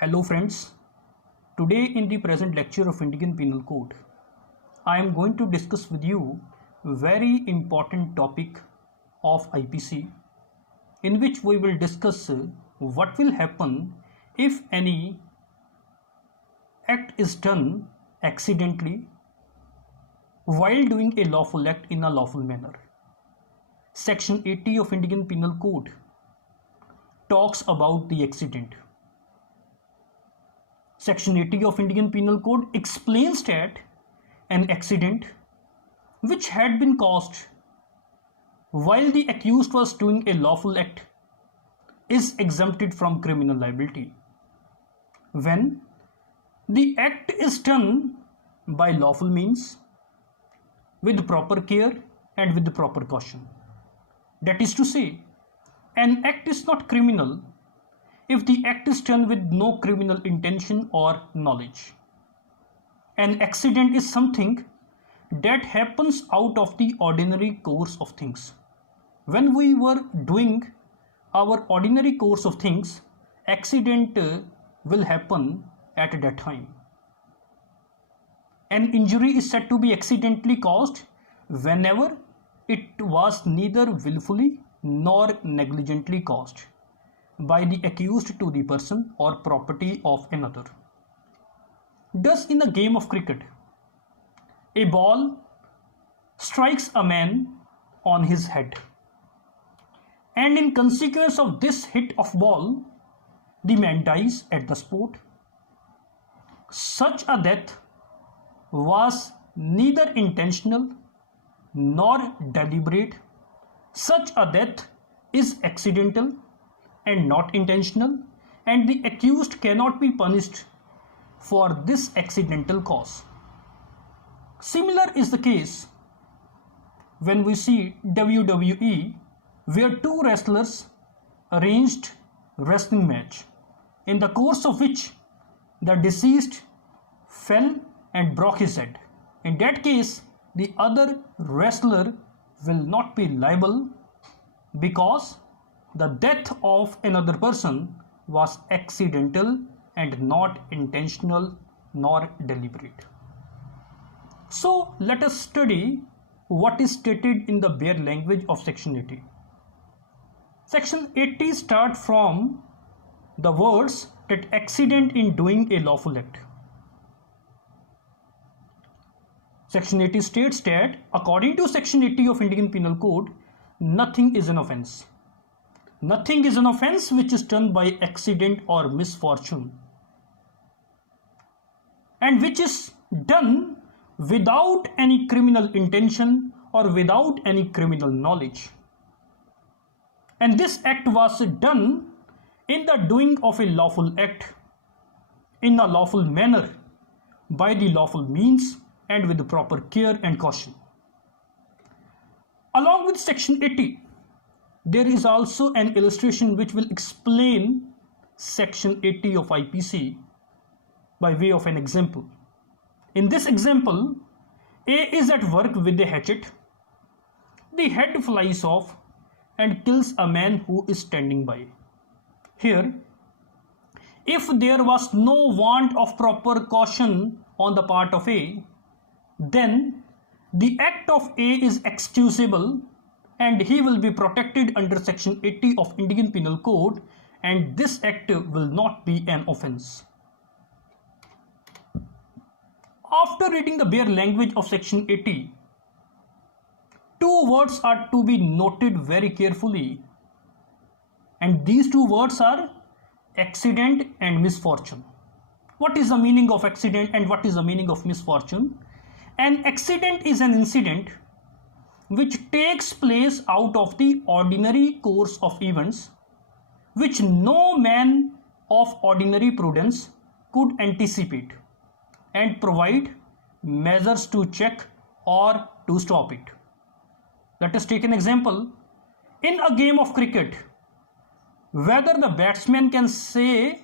Hello friends, today in the present lecture of Indian Penal Code, I am going to discuss with you very important topic of IPC in which we will discuss what will happen if any act is done accidentally while doing a lawful act in a lawful manner. Section 80 of Indian Penal Code talks about the accident. Section 80 of Indian Penal Code explains that an accident which had been caused while the accused was doing a lawful act is exempted from criminal liability when the act is done by lawful means with proper care and with proper caution. That is to say, an act is not criminal if the act is done with no criminal intention or knowledge. An accident is something that happens out of the ordinary course of things. When we were doing our ordinary course of things, accident will happen at that time. An injury is said to be accidentally caused whenever it was neither willfully nor negligently caused by the accused to the person or property of another. Thus, in a game of cricket, a ball strikes a man on his head, and in consequence of this hit of ball, the man dies at the spot. Such a death was neither intentional nor deliberate. Such a death is accidental and not intentional, and the accused cannot be punished for this accidental cause. Similar is the case when we see WWE, where two wrestlers arranged wrestling match, in the course of which the deceased fell and broke his head. In that case, the other wrestler will not be liable because the death of another person was accidental and not intentional nor deliberate. So let us study what is stated in the bare language of Section 80. Section 80 starts from the words that accident in doing a lawful act. Section 80 states that according to Section 80 of Indian Penal Code, nothing is an offence. Nothing is an offence which is done by accident or misfortune, and which is done without any criminal intention or without any criminal knowledge. And this act was done in the doing of a lawful act in a lawful manner by the lawful means and with proper care and caution. Along with Section 80, there is also an illustration which will explain Section 80 of IPC by way of an example. In this example, A is at work with a hatchet. The head flies off and kills a man who is standing by. Here, if there was no want of proper caution on the part of A, then the act of A is excusable and he will be protected under Section 80 of Indian Penal Code, and this act will not be an offence. After reading the bare language of Section 80, two words are to be noted very carefully, and these two words are accident and misfortune. What is the meaning of accident and what is the meaning of misfortune? An accident is an incident which takes place out of the ordinary course of events, which no man of ordinary prudence could anticipate and provide measures to check or to stop it. Let us take an example. In a game of cricket, whether the batsman can say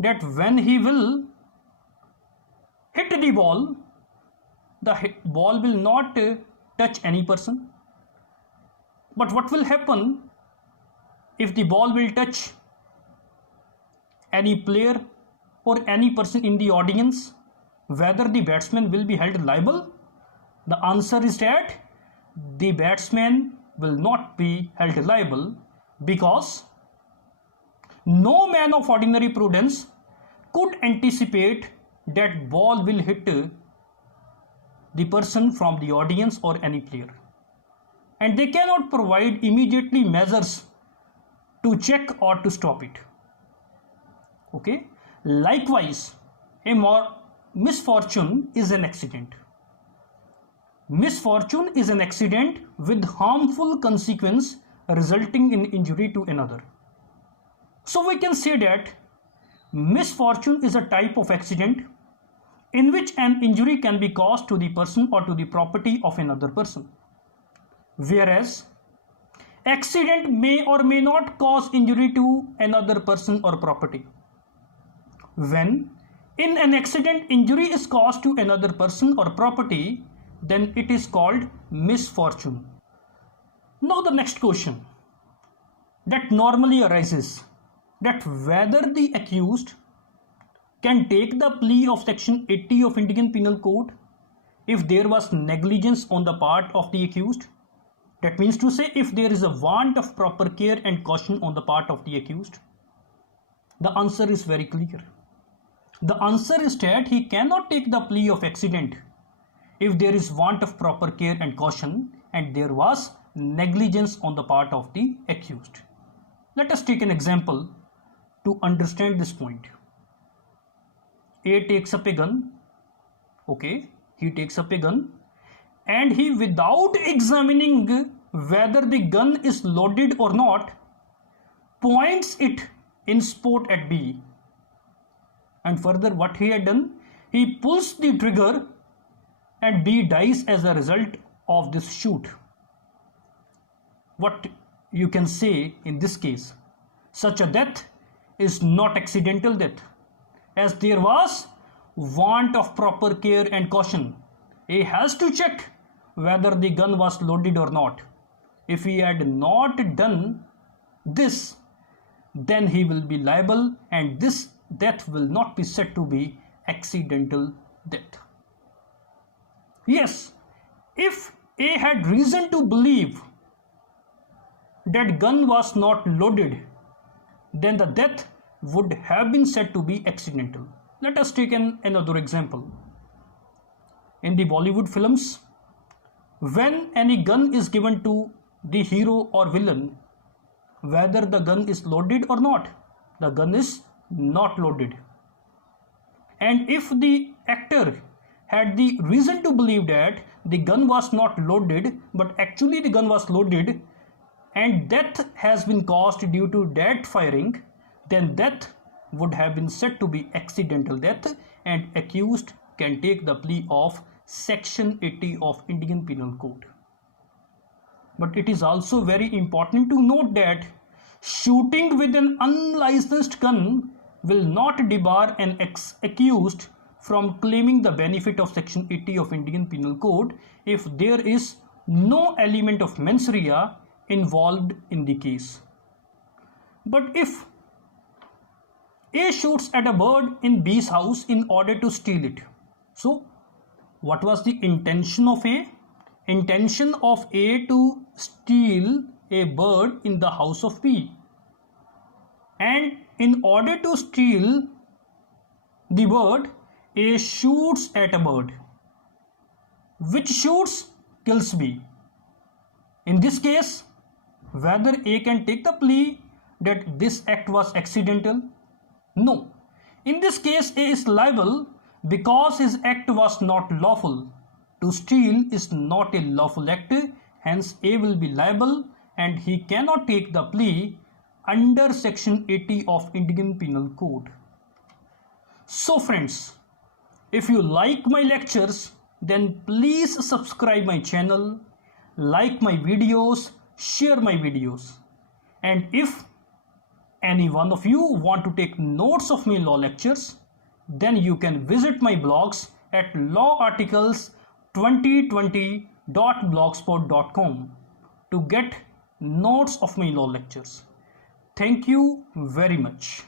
that when he will hit the ball will not touch any person, but what will happen if the ball will touch any player or any person in the audience, whether the batsman will be held liable? The answer is that the batsman will not be held liable, because no man of ordinary prudence could anticipate that ball will hit the person from the audience or any player, and they cannot provide immediately measures to check or to stop it. Okay. Likewise, a misfortune is an accident. Misfortune is an accident with harmful consequence resulting in injury to another. So we can say that misfortune is a type of accident in which an injury can be caused to the person or to the property of another person, whereas accident may or may not cause injury to another person or property. When in an accident injury is caused to another person or property, then it is called misfortune. Now the next question that normally arises, that whether the accused can take the plea of section 80 of Indian Penal Code if there was negligence on the part of the accused. That means to say, if there is a want of proper care and caution on the part of the accused. The answer is very clear. The answer is that he cannot take the plea of accident if there is want of proper care and caution and there was negligence on the part of the accused. Let us take an example to understand this point. A takes up a gun. Okay, he takes up a gun and he, without examining whether the gun is loaded or not, points it in sport at B. And further, what he had done, he pulls the trigger and B dies as a result of this shoot. What you can say in this case? Such a death is not accidental death, as there was want of proper care and caution. A has to check whether the gun was loaded or not. If he had not done this, then he will be liable, and this death will not be said to be accidental death. Yes, if A had reason to believe that gun was not loaded, then the death would have been said to be accidental. Let us take another example. In the Bollywood films, when any gun is given to the hero or villain, whether the gun is loaded or not, the gun is not loaded. And if the actor had the reason to believe that the gun was not loaded, but actually the gun was loaded, and death has been caused due to that firing, then death would have been said to be accidental death, and accused can take the plea of section 80 of Indian Penal Code. But it is also very important to note that shooting with an unlicensed gun will not debar an accused from claiming the benefit of section 80 of Indian Penal Code if there is no element of mens rea involved in the case. But if A shoots at a bird in B's house in order to steal it, so what was the intention of A? Intention of A to steal a bird in the house of B. And in order to steal the bird, A shoots at a bird, which shoots kills B. In this case, whether A can take the plea that this act was accidental? No. In this case, A is liable because his act was not lawful. To steal is not a lawful act, hence A will be liable and he cannot take the plea under section 80 of Indian Penal Code. So friends, if you like my lectures, then please subscribe my channel, like my videos, share my videos. And if any one of you want to take notes of my law lectures, then you can visit my blogs at lawarticles2020.blogspot.com to get notes of my law lectures. Thank you very much.